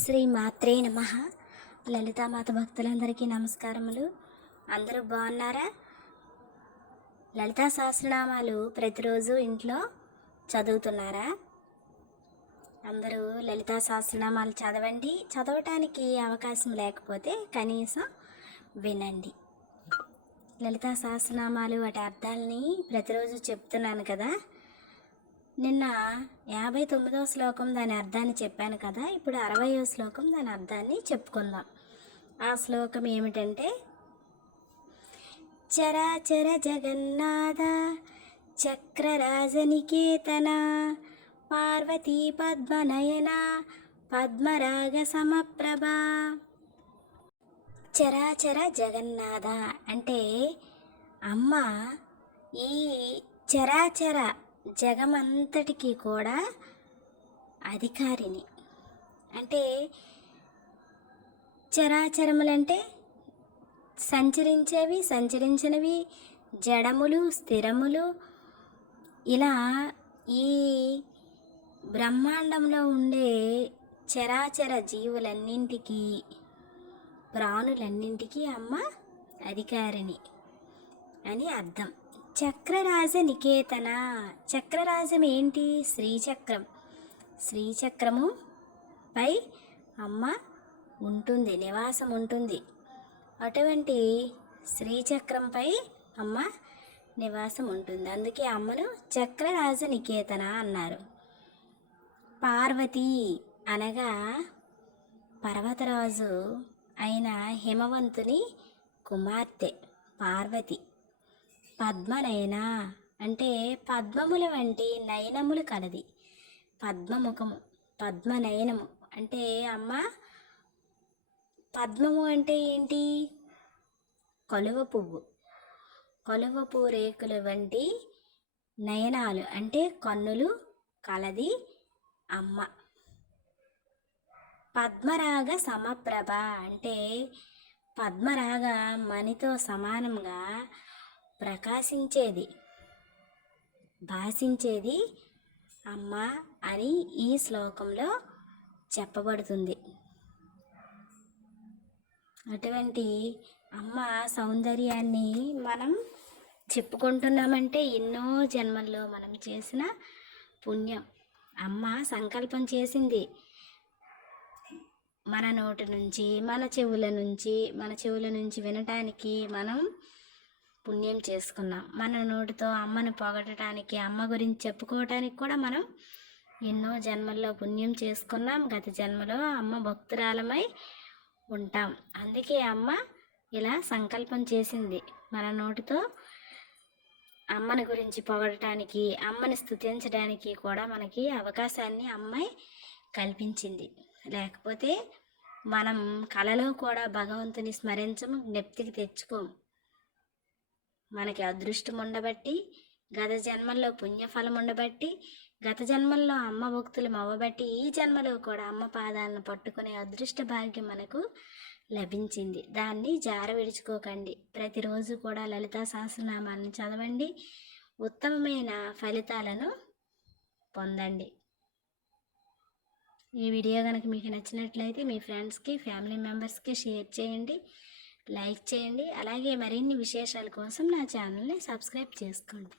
శ్రీ మాత్రే నమ. లలితామాత భక్తులందరికీ నమస్కారములు. అందరూ బాగున్నారా? లలితా సహస్రనామాలు ప్రతిరోజు ఇంట్లో చదువుతున్నారా? అందరూ లలితా సహస్రనామాలు చదవండి. చదవటానికి అవకాశం లేకపోతే కనీసం వినండి. లలితా సహస్రనామాలు వాటి అర్థాలని ప్రతిరోజు చెప్తున్నాను కదా. నిన్న యాభై తొమ్మిదవ శ్లోకం దాని అర్థాన్ని చెప్పాను కదా ఇప్పుడు అరవయో శ్లోకం దాని అర్థాన్ని చెప్పుకుందాం. ఆ శ్లోకం ఏమిటంటే చరాచర జగన్నాథ చక్రరాజనికేతన పార్వతీ పద్మనయన పద్మరాగ సమప్రభ. చరాచర జగన్నాథ అంటే అమ్మ ఈ చరాచర జగమంతటికి కూడా అధికారిని. అంటే చరాచరములంటే సంచరించేవి సంచరించినవి జడములు స్థిరములు. ఇలా ఈ బ్రహ్మాండంలో ఉండే చరాచర జీవులన్నింటికీ ప్రాణులన్నింటికీ అమ్మ అధికారిని అని అర్థం. చక్రరాజ నికేతన చక్రరాజం ఏంటి శ్రీచక్రం. శ్రీచక్రము పై అమ్మ ఉంటుంది నివాసం ఉంటుంది. అటువంటి శ్రీచక్రంపై అమ్మ నివాసం ఉంటుంది. అందుకే అమ్మను చక్రరాజ నికేతన అన్నారు. పార్వతి అనగా పర్వతరాజు అయిన హిమవంతుని కుమార్తె పార్వతి. పద్మనయన? అంటే పద్మముల వంటి నయనములు కలది. పద్మముఖము పద్మనయనము. అంటే అమ్మ పద్మము అంటే ఏంటి? కొలువ పువ్వు. కొలువ పువ్వు రేకుల వంటి నయనాలు. అంటే కన్నులు కలది అమ్మ. పద్మరాగ సమప్రభ. అంటే పద్మరాగ మణితో సమానంగా ప్రకాశించేది. భాషించేది అమ్మ అని ఈ శ్లోకంలో చెప్పబడుతుంది. అటువంటి అమ్మ సౌందర్యాన్ని మనం చెప్పుకుంటున్నామంటే ఎన్నో జన్మల్లో మనం చేసిన పుణ్యం. అమ్మ సంకల్పం చేసింది. మన నోటి నుంచి మన చెవుల నుంచి మన చెవుల నుంచి వినటానికి మనం పుణ్యం చేసుకున్నాం. మన నోటితో అమ్మను పొగడటానికి అమ్మ గురించి చెప్పుకోవటానికి కూడా మనం ఎన్నో జన్మల్లో పుణ్యం చేసుకున్నాం. గత జన్మలో అమ్మ భక్తురాలమై ఉంటాం. అందుకే అమ్మ ఇలా సంకల్పం చేసింది. మన నోటితో అమ్మని గురించి పొగడటానికి అమ్మని స్థుతించడానికి కూడా మనకి అవకాశాన్ని అమ్మాయి కల్పించింది. లేకపోతే మనం కలలో కూడా భగవంతుని స్మరించము జ్ఞప్తికి తెచ్చుకోము. మనకి అదృష్టం ఉండబట్టి గత జన్మల్లో పుణ్యఫలం ఉండబట్టి గత జన్మల్లో అమ్మ భక్తులు అవ్వబట్టి ఈ జన్మలో కూడా అమ్మ పాదాలను పట్టుకునే అదృష్ట భాగ్యం మనకు లభించింది. దాన్ని జార విడుచుకోకండి. ప్రతిరోజు కూడా లలితా సహస్రనామాలను చదవండి. ఉత్తమమైన ఫలితాలను పొందండి. ఈ వీడియో కనుక మీకు నచ్చినట్లయితే మీ ఫ్రెండ్స్కి ఫ్యామిలీ మెంబర్స్కి షేర్ చేయండి. లైక్ చేయండి. అలాగే మరిన్ని విశేషాల కోసం నా ఛానల్ని సబ్స్క్రైబ్ చేసుకోండి.